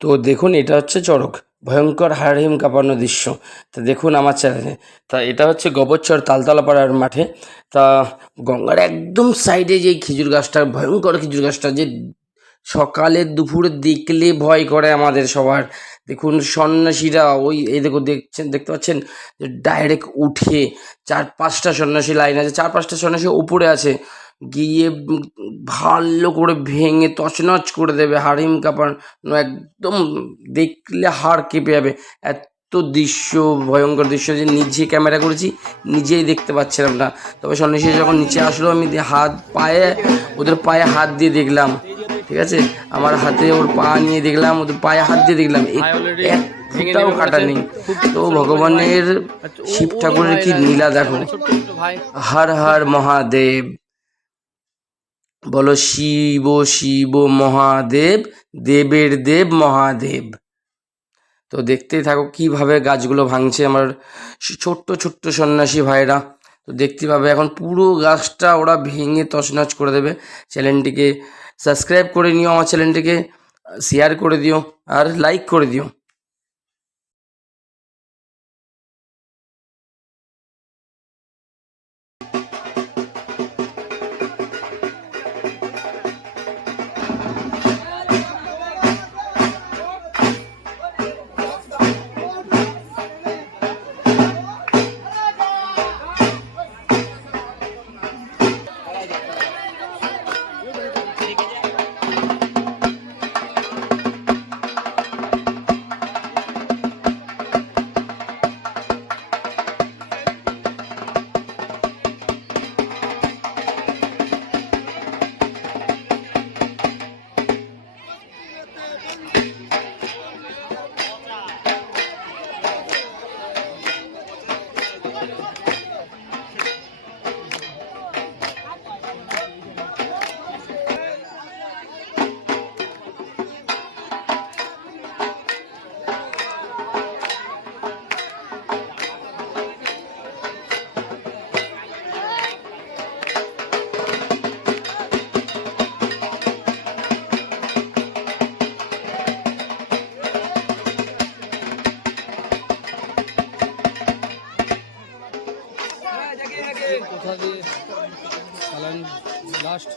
তো দেখুন, এটা হচ্ছে চড়ক, ভয়ঙ্কর হাড়হিম কাঁপানো দৃশ্য। তা দেখুন আমার চ্যানেলে। তা এটা হচ্ছে গোবরচর তালতলা পাড়ার মাঠে। তা গঙ্গার একদম সাইডে যেই খেজুর গাছটা, ভয়ঙ্কর খেজুর গাছটা, যে সকালে দুপুরে দেখলে ভয় করে আমাদের সবার। দেখুন সন্ন্যাসীরা ওই এই দেখতে পাচ্ছেন যে ডাইরেক্ট উঠে, 4-5টা সন্ন্যাসী লাইন আছে, 4-5টা সন্ন্যাসী উপরে আছে, গিয়ে ভালো করে ভেঙে তছনছ করে দেবে। হাড়হিম কাঁপানো একদম, দেখলে হাড় কেঁপে যাবে। এত দৃশ্য, ভয়ঙ্কর দৃশ্য যে নিজে ক্যামেরা করেছি, নিজেই দেখতে পাচ্ছিলাম না। তবে সন্ন্যাসী যখন নিচে আসলো, আমি ওদের পায়ে হাত দিয়ে দেখলাম, ঠিক আছে, আমার হাতে ওর পা নিয়ে দেখলাম, ওদের পায়ে হাত দিয়ে দেখলাম, একটাও কাটা নেই। তো ভগবানের, শিব ঠাকুরের কি লীলা দেখো। হর হর মহাদেব, বলো শিব শিব মহাদেব, দেবের দেব মহাদেব। তো দেখতেই থাকো কিভাবে গাছগুলো ভাঙছে আমার ছোট্ট ছোট্ট সন্ন্যাসী ভাইরা। তো দেখতে পাবে এখন পুরো গাছটা ওরা ভেঙে তছনছ করে দেবে। চ্যানেলটিকে সাবস্ক্রাইব করে নিও, আমার চ্যানেলটিকে শেয়ার করে দিও আর লাইক করে দিও। কোথা দিয়ে চালান লাস্ট